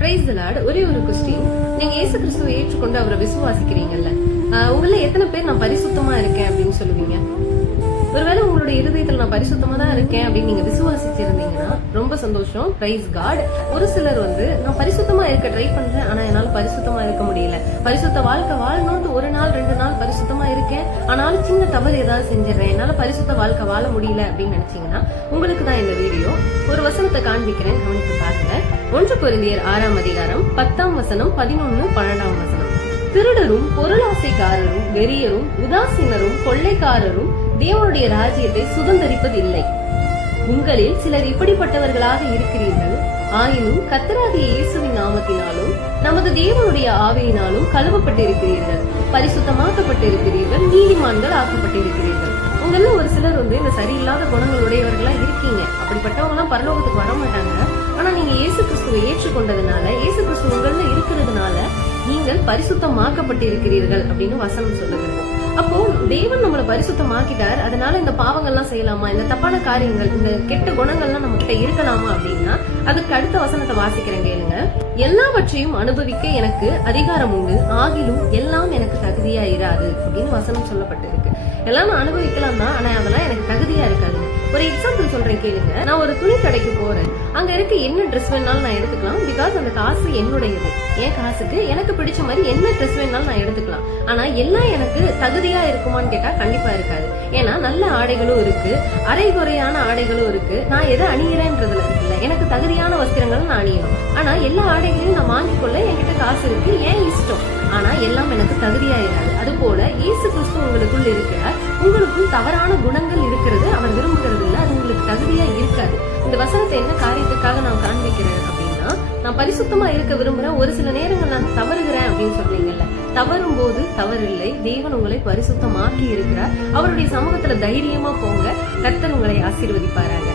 Praise the Lord. ஒரே ஒரு question, நீங்க இயேசு கிறிஸ்துவை ஏற்றுக்கொண்டு அவரை விசுவாசிக்கிறீங்கல்ல, உங்கள எத்தனை பேர் நான் பரிசுத்தமா இருக்கேன் அப்படின்னு சொல்லுவீங்க? ஒருவேளை உங்களுடைய இருதயத்துல நான் பரிசுத்தமா தான் இருக்கேன் அப்படின்னு நீங்க விசுவாசிச்சிருந்தீங்கன்னா ரொம்ப சந்தோஷம், பிரைஸ் காட். ஒரு சிலர் நான் பரிசுத்தமா இருக்க ட்ரை பண்றேன், ஆனா என்னால பரிசுத்தமா இருக்க முடியல, பரிசுத்த வாழ்க்கை வாழணும்னு ஒரு நாள் 2 நாள் பரிசுத்தமா இருக்கேன், ஆனாலும் சின்ன தவறு ஏதாவது செஞ்சிடறேன், என்னால பரிசுத்த வாழ்க்கை வாழ முடியல அப்படின்னு நினைச்சீங்கன்னா உங்களுக்கு தான் இந்த வீடியோ. ஒரு வசனத்தை காண்பிக்கிறேன், கவனித்து பாருங்க. 1 கொரிந்தியர் 6ஆம் அதிகாரம் 10ஆம் வசனம், 11, 12ஆம் வசனம். திருடரும் பொருளாசைக்காரரும் வெறியரும் உதாசீனரும் கொள்ளைக்காரரும் தேவனுடைய ராஜ்யத்தை சுதந்தரிப்பதில்லை. உங்களில் சிலர் இப்படிப்பட்டவர்களாக இருக்கிறீர்கள். ஆயினும் கர்த்தராகிய இயேசுவின் நாமத்தினாலும் நமது தேவனுடைய ஆவியினாலும் கழுவப்பட்டிருக்கிறீர்கள், பரிசுத்தமாக்கப்பட்டிருக்கிறீர்கள், நீதிமான்கள் ஆக்கப்பட்டிருக்கிறீர்கள். உங்கள ஒரு சிலர் இந்த சரியில்லாத குணங்களுடையவர்களா இருக்கீங்க. அப்படிப்பட்டவங்க எல்லாம் பரலோகத்துக்கு வர மாட்டாங்க. ஆனா நீங்க இயேசு கிறிஸ்துவை ஏற்றுக்கொண்டதுனால, இயேசு கிறிஸ்து உங்கள இருக்கிறதுனால நீங்கள் பரிசுத்தமாக்கப்பட்டிருக்கிறீர்கள் அப்படின்னு வசனம் சொல்லுகிறது. அப்போ தேவன் நம்மளை பரிசுத்தமாக்கிட்டார், அதனால இந்த பாவங்கள்லாம் செய்யலாமா, இந்த தப்பான காரியங்கள், இந்த கெட்ட குணங்கள்லாம் நம்ம கிட்ட இருக்கலாமா அப்படின்னா அதுக்கு அடுத்த வசனத்தை வாசிக்கிறேன் கேளுங்க. எல்லாவற்றையும் அனுபவிக்க எனக்கு அதிகாரம் உண்டு, ஆகிலும் எல்லாம் எனக்கு தகுதியா இராது அப்படின்னு வசனம் சொல்லப்பட்டிருக்கு. எல்லாம் அனுபவிக்கலாம் தான், ஆனா அதெல்லாம் எனக்கு தகுதியா இருக்காது. ஒரு எக்ஸாம்பிள் சொல்றேன் கேளுங்க. நான் ஒரு துணி கடைக்கு போறேன், அங்க இருக்க என்ன ட்ரெஸ் வேணாலும் நான் எடுத்துக்கலாம், பிகாஸ் அந்த காசு என்னுடையது. என் காசுக்கு எனக்கு பிடிச்ச மாதிரி என்ன ட்ரெஸ் வேணாலும் நான் எடுத்துக்கலாம். ஆனா எல்லாம் எனக்கு தகுதியா இருக்குமான்னு கேட்டா கண்டிப்பா இருக்காது. ஏன்னா நல்ல ஆடைகளும் இருக்கு, அரைகுறையான ஆடைகளும் இருக்கு. நான் எதை அணியிறேன்றதுல இருக்குல்ல, எனக்கு தகுதியான வஸ்திரங்களும் நான் அணியணும். ஆனா எல்லா ஆடைகளையும் நான் வாங்கிக்கொள்ள என்கிட்ட காசு இருக்கு, ஏன் இஷ்டம். ஆனா எல்லாம் எனக்கு தகுதியா இராது. அது போல இயேசு கிறிஸ்து உங்களுக்குள் இருக்கிறார், உங்களுக்குள் தவறான குணங்கள் இருக்கிறது அவர் விரும்புகிறது இல்ல, அது உங்களுக்கு தகுதியா இருக்காது. இந்த வசனத்தை என்ன காரியத்துக்காக நான் காண்பிக்கிறேன் அப்படின்னா, நான் பரிசுத்தமா இருக்க விரும்புறேன், ஒரு சில நேரங்கள் நான் தவறுகிறேன் அப்படின்னு சொல்றீங்கல்ல, தவறும் போது தவறில்லை. தேவன் உங்களை பரிசுத்தமாக்கி இருக்கிறார். அவருடைய சமூகத்துல தைரியமா போங்க, கர்த்தர் உங்களை ஆசீர்வதிப்பாராங்க.